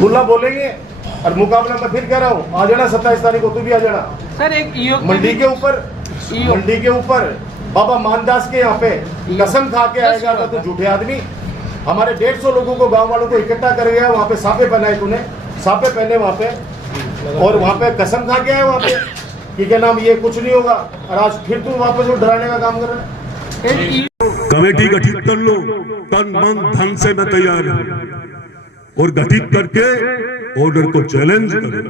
खुला बोलेंगे। और मुकाबला मैं फिर कह रहा हूँ, आ जाना 27 तारीख को, तू भी आ जाना सर। एक मंडी के ऊपर बाबा मानदास के यहाँ पे कसम खा के आएगा तो झूठे आदमी। हमारे 150 लोगों को, गांव वालों को इकट्ठा कर गया, वहाँ पे साफे पहनाए तूने, साफे पहने वहाँ पे, और वहाँ पे कसम खा के आए वहाँ पे कि क्या नाम ये कुछ नहीं होगा, और आज फिर तू वापस वो डराने का काम कर रहा है। कमेटी गठित कर लो, तन मन धन से मैं तैयार हूं, और गठित करके ऑर्डर को चैलेंज करो।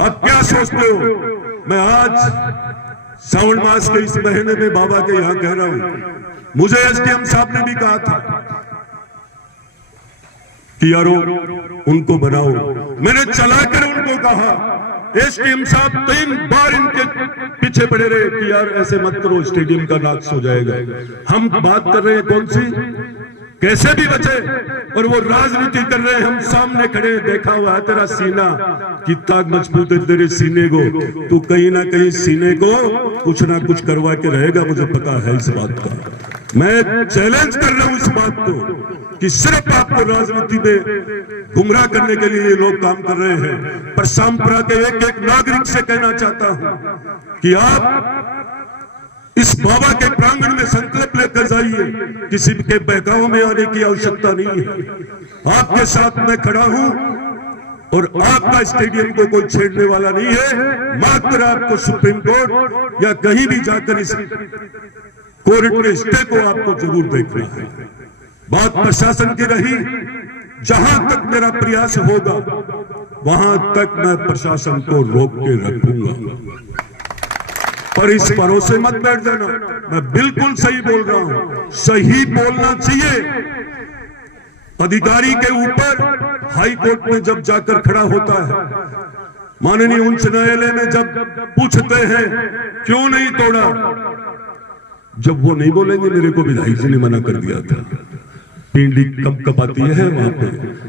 अब क्या सोचते हो? मैं आज श्रावण मास के इस महीने में बाबा के यहां कह रहा हूं, मुझे एसडीएम साहब ने भी कहा था कि यारो उनको बनाओ। मैंने चलाकर उनको कहा, एसडीएम साहब 3 बार इनके पीछे पड़े रहे कि यार ऐसे मत करो, स्टेडियम का नाश हो जाएगा। हम बात कर रहे हैं कौन सी, कैसे भी बचे, और वो राजनीति कर रहे हैं। हम सामने खड़े, देखा हुआ है तेरा सीना कितना मजबूत है, तेरे सीने को तू कहीं ना कहीं सीने को कुछ ना कुछ करवा के रहेगा, मुझे पता है इस बात का। मैं चैलेंज कर रहा हूं इस बात को कि सिर्फ आपको राजनीति में गुमराह करने के लिए ये लोग काम कर रहे हैं। पर परंपरा के एक एक नागरिक से कहना चाहता हूं कि आप इस बाबा के प्रांगण में संकल्प लेकर जाइए, किसी के बहकाव में आने की आवश्यकता नहीं है। आपके साथ मैं खड़ा हूं, और आपका स्टेडियम को कोई छेड़ने वाला नहीं है। मात्र आपको सुप्रीम कोर्ट या कहीं भी जाकर इस कोर्ट के स्टे को आपको जरूर देखना है। बात प्रशासन की रही, जहां तक मेरा प्रयास होगा वहां तक मैं प्रशासन को रोक के रखूंगा। पर इस भरोसे मत बैठ जाना, मैं बिल्कुल सही बोल रहा हूं। सही बोलना चाहिए। अधिकारी के ऊपर हाई कोर्ट में जब जाकर खड़ा होता है, माननीय उच्च न्यायालय में जब पूछते हैं क्यों नहीं तोड़ा, जब वो नहीं बोलेंगे, मेरे को विधायक जी ने मना कर दिया था, पिंडी कब कपाती है वहां पे,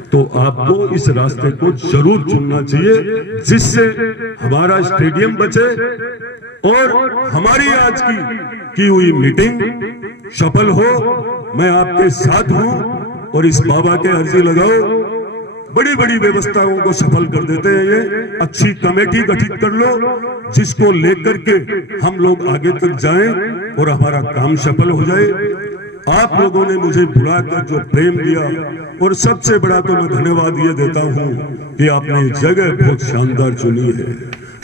तो आपको इस रास्ते को जरूर चुनना चाहिए, जिससे हमारा स्टेडियम बचे और हमारी आज की हुई मीटिंग सफल हो। मैं आपके साथ हूं, और इस बाबा के अर्जी लगाओ, बड़ी बड़ी व्यवस्थाओं को सफल कर देते हैं। ये अच्छी कमेटी गठित कर लो, जिसको लेकर के हम लोग आगे तक जाएं और हमारा काम सफल हो जाए। आप लोगों ने मुझे बुलाकर जो प्रेम दिया, और सबसे बड़ा तो मैं धन्यवाद ये देता हूं कि आपने जगह बहुत शानदार चुनी है,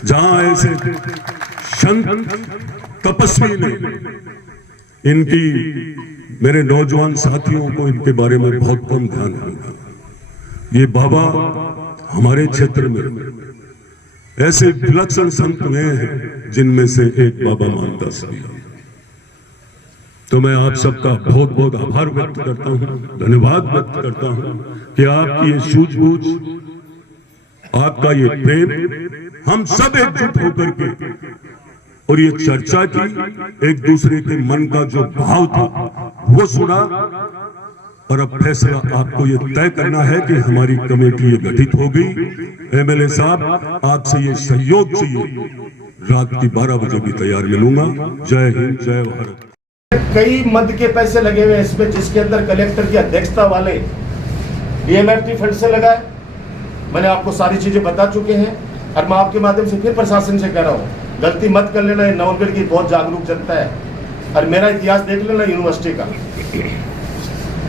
जहां ऐसे संत तपस्वी ने इनकी, मेरे नौजवान साथियों को इनके बारे में बहुत कम ध्यान होगा। ये बाबा हमारे क्षेत्र में ऐसे विलक्षण संत हुए हैं, जिनमें से एक बाबा मानदास भी। तो मैं आप सबका बहुत बहुत आभार व्यक्त करता हूं, धन्यवाद व्यक्त करता हूं कि आपकी ये सूझबूझ, आपका ये प्रेम, हम सब एकजुट होकर के और ये चर्चा की, एक दूसरे के मन का जो भाव था वो सुना, और अब फैसला आपको ये तय करना है कि हमारी कमेटी ये गठित हो गई। एमएलए साहब, आपसे ये सहयोग चाहिए, रात की 12 बजे भी तैयार मिलूंगा। जय हिंद, जय भारत। कई मद के पैसे लगे हुए हैं इसमें, जिसके अंदर कलेक्टर की अध्यक्षता वाले डीएमएफटी फंड से लगाए। मैंने आपको सारी चीजें बता चुके हैं, और मैं आपके माध्यम से फिर प्रशासन से कह रहा हूँ, गलती मत कर लेना। नवलगढ़ की बहुत जागरूक जनता है, और मेरा इतिहास देख लेना यूनिवर्सिटी का,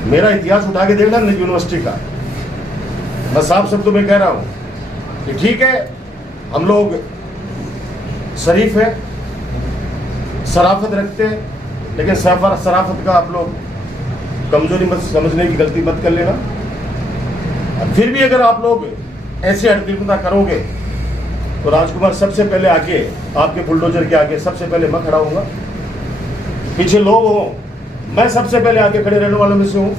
मेरा इतिहास उठा के देख लेना यूनिवर्सिटी का। मैं साफ शब्दों में कह रहा हूँ कि ठीक है, हम लोग शरीफ है, शराफत रखते हैं, लेकिन शराफत का आप लोग कमजोरी मत समझने की गलती मत कर लेना। फिर भी अगर आप लोग ऐसे हरकतें करोगे तो राजकुमार सबसे पहले आगे, आपके बुलडोजर के आगे सबसे पहले मैं खड़ा हूँगा। पीछे लोग हो, मैं सबसे पहले आगे खड़े रहने वालों में से हूँ।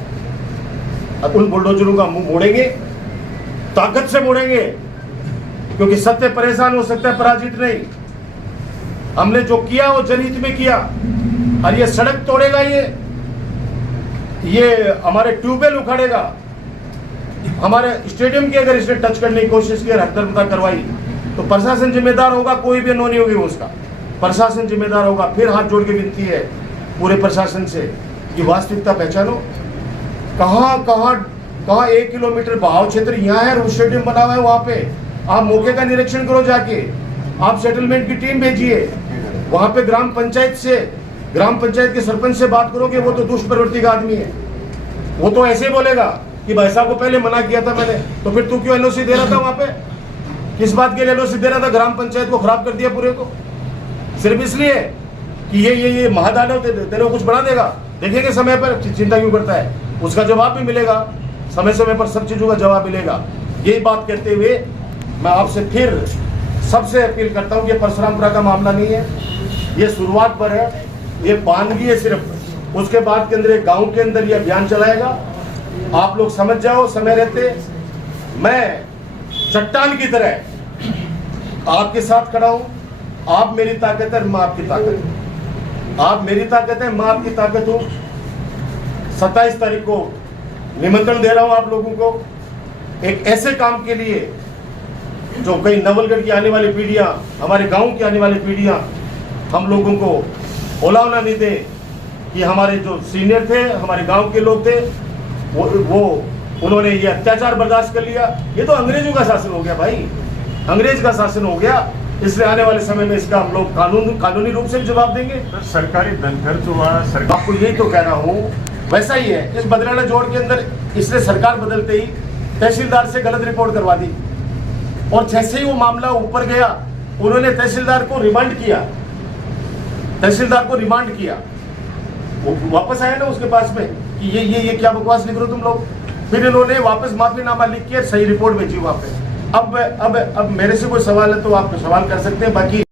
अब उन बुलडोजरों का मुंह मोड़ेंगे, ताकत से मोड़ेंगे, क्योंकि सत्य परेशान हो सकता है, पराजित नहीं। हमने जो किया वो जनहित में किया, और ये सड़क तोड़ेगा, ये हमारे ट्यूबवेल उखाड़ेगा, हमारे स्टेडियम की अगर इसने टच करने की कोशिश की, हरकत करवाई, तो प्रशासन जिम्मेदार होगा। कोई भी नहीं होगी उसका, प्रशासन जिम्मेदार होगा। फिर हाथ जोड़ के विनती है पूरे प्रशासन से कि वास्तविकता पहचानो, कहां कहाँ 1 किलोमीटर बहाव क्षेत्र यहाँ है, रूस स्टेडियम बना हुआ है वहां पे। आप मौके का निरीक्षण करो जाके, आप सेटलमेंट की टीम भेजिए वहां पे, ग्राम पंचायत के सरपंच से बात करोगे, वो तो दुष्ट प्रवृत्ति का आदमी है। वो तो ऐसे बोलेगा कि भाई साहब को पहले मना किया था मैंने, तो फिर तू क्यों एनओसी दे रहा था वहां पे? किस बात के लिए एनओसी दे रहा था? ग्राम पंचायत को खराब कर दिया पूरे को, सिर्फ इसलिए कि ये महादानव तेरे को कुछ बढ़ा देगा। देखेंगे समय पर, चिंता क्यों करता है? उसका जवाब भी मिलेगा, समय समय पर सब चीजों का जवाब मिलेगा। यही बात कहते हुए मैं आपसे फिर सबसे अपील करता हूँ कि परशुरामपुरा का मामला नहीं है, ये शुरुआत पर है, ये बानगी है सिर्फ। उसके बाद के अंदर एक गांव के अंदर ये अभियान चलाएगा। आप लोग समझ जाओ समय रहते, मैं चट्टान की तरह आपके साथ खड़ा हूं। आप मेरी ताकत है, मैं आपकी ताकत हूं। आप मेरी ताकत है, मैं आपकी ताकत हूं। 27 तारीख को निमंत्रण दे रहा हूं आप लोगों को, एक ऐसे काम के लिए जो कई नवलगढ़ की आने वाली पीढ़ियां, हमारे गांव की आने वाली पीढ़ियां हम लोगों को ओलावना नहीं दे कि हमारे जो सीनियर थे, हमारे गांव के लोग थे, वो उन्होंने ये अत्याचार बर्दाश्त कर लिया। ये तो अंग्रेजों का शासन हो गया भाई, अंग्रेज का शासन हो गया। इसलिए आने वाले समय में इसका हम लोग कानूनी रूप से जवाब देंगे। सरकारी धनखर्च हुआ, आपको यही तो कह रहा हूँ, वैसा ही है इस बदलाना जोड़ के अंदर। इसलिए सरकार बदलते ही तहसीलदार से गलत रिपोर्ट करवा दी, और जैसे ही वो मामला ऊपर गया उन्होंने तहसीलदार को रिमांड किया। वो वापस आया ना उसके पास में कि ये क्या बकवास लिख रहे हो तुम लोग। फिर इन्होंने वापस माफीनामा लिख के सही रिपोर्ट भेजी वहां पे। अब मेरे से कोई सवाल है तो आप सवाल कर सकते हैं, बाकी